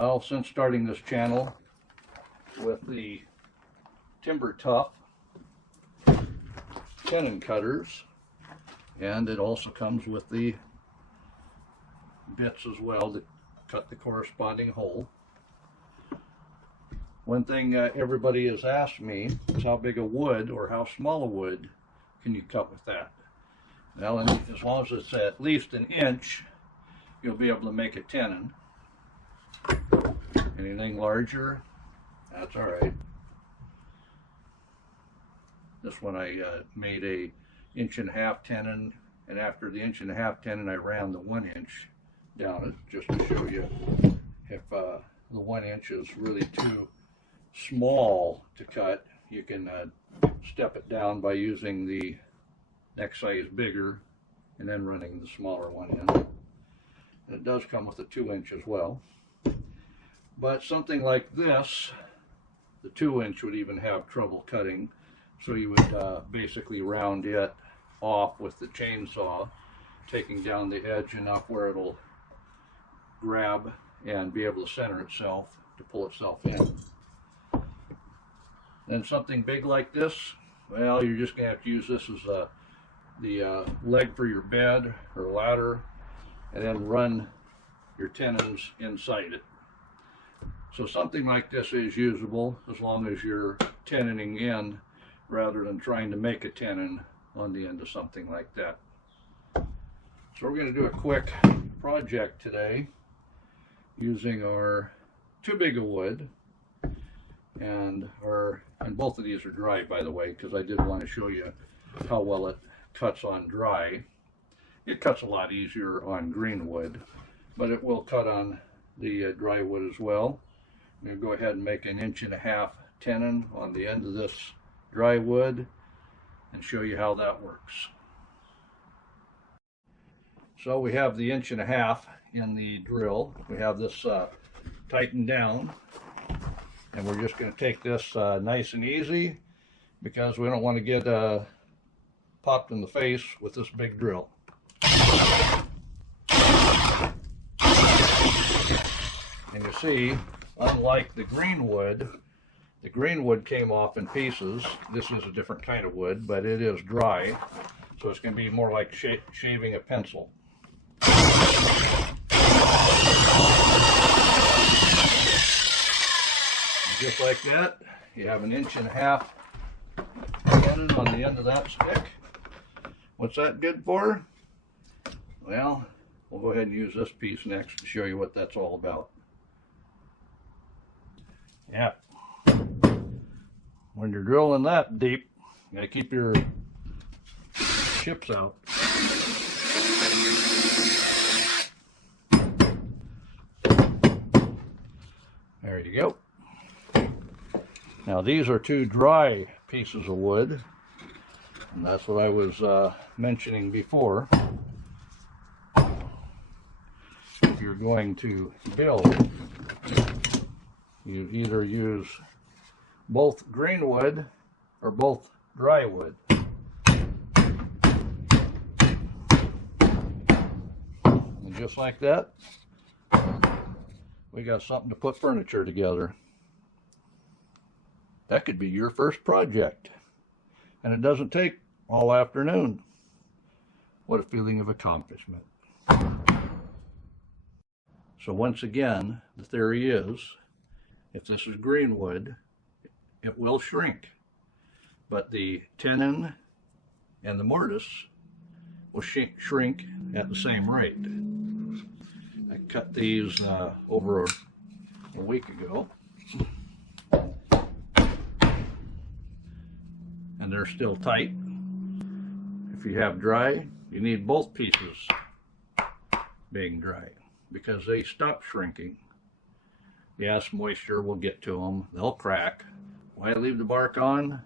Well, since starting this channel with the Timber Tough tenon cutters, and it also comes with the bits as well to cut the corresponding hole. One thing everybody has asked me is how big a wood or how small a wood can you cut with that? Well, as long as it's at least an inch, you'll be able to make a tenon. Anything larger, that's all right. This one I made a 1.5-inch tenon, and after the 1.5-inch tenon I ran the 1 inch down it just to show you if the 1 inch is really too small to cut, you can step it down by using the next size bigger and then running the smaller one in. And it does come with a 2-inch as well. But something like this, the 2-inch would even have trouble cutting, so you would basically round it off with the chainsaw, taking down the edge enough where it'll grab and be able to center itself to pull itself in. Then something big like this, well, you're just going to have to use this as the leg for your bed or ladder, and then run your tenons inside it. So something like this is usable as long as you're tenoning in rather than trying to make a tenon on the end of something like that. So we're going to do a quick project today using our too big a wood, and both of these are dry, by the way, because I did want to show you how well it cuts on dry. It cuts a lot easier on green wood, but it will cut on the dry wood as well. I'm going to go ahead and make an 1.5-inch tenon on the end of this dry wood and show you how that works. So we have the 1.5 inch in the drill. We have this tightened down, and we're just going to take this nice and easy because we don't want to get popped in the face with this big drill. And you see, unlike the green wood came off in pieces. This is a different kind of wood, but it is dry, so it's going to be more like shaving a pencil. Just like that, you have an 1.5 inch tenon on the end of that stick. What's that good for? Well, we'll go ahead and use this piece next to show you what that's all about. Yeah. When you're drilling that deep, you gotta keep your chips out. There you go. Now these are two dry pieces of wood, and that's what I was mentioning before. If you're going to build, you either use both green wood or both dry wood. And just like that, we got something to put furniture together. That could be your first project, and it doesn't take all afternoon. What a feeling of accomplishment. So once again, the theory is, if this is green wood, it will shrink, but the tenon and the mortise will shrink at the same rate. I cut these over a week ago, and they're still tight. If you have dry, you need both pieces being dry because they stop shrinking. Yes, moisture will get to them. They'll crack. Why leave the bark on?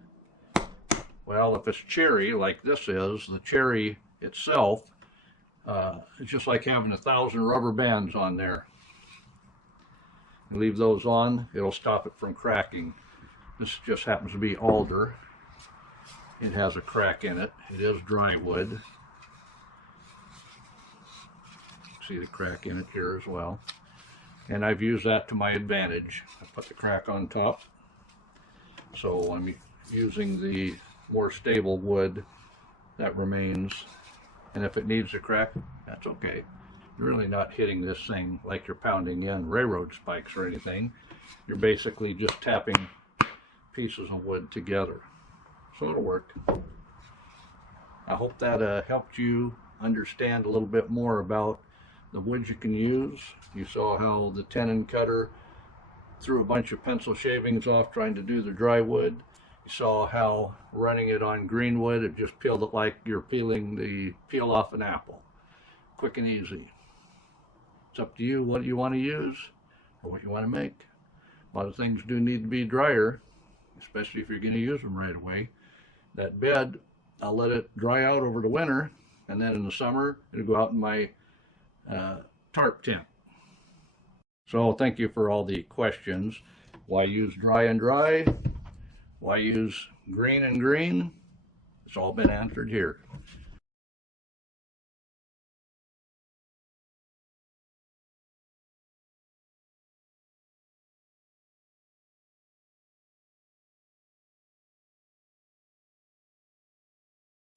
Well, if it's cherry like this is, the cherry itself, it's just like having 1,000 rubber bands on there. You leave those on, it'll stop it from cracking. This just happens to be alder. It has a crack in it. It is dry wood. See the crack in it here as well. and I've used that to my advantage. I put the crack on top, so I'm using the more stable wood that remains, and if it needs a crack, that's okay. You're really not hitting this thing like you're pounding in railroad spikes or anything. You're basically just tapping pieces of wood together, so it'll work. I hope that helped you understand a little bit more about the wood you can use. You saw how the tenon cutter threw a bunch of pencil shavings off trying to do the dry wood. You saw how running it on green wood, it just peeled it like you're peeling the peel off an apple. Quick and easy. It's up to you what you want to use or what you want to make. A lot of things do need to be drier, especially if you're going to use them right away. That bed, I'll let it dry out over the winter, and then in the summer it'll go out in my tarp tent. So thank you for all the questions. Why use dry and dry? Why use green and green? It's all been answered here.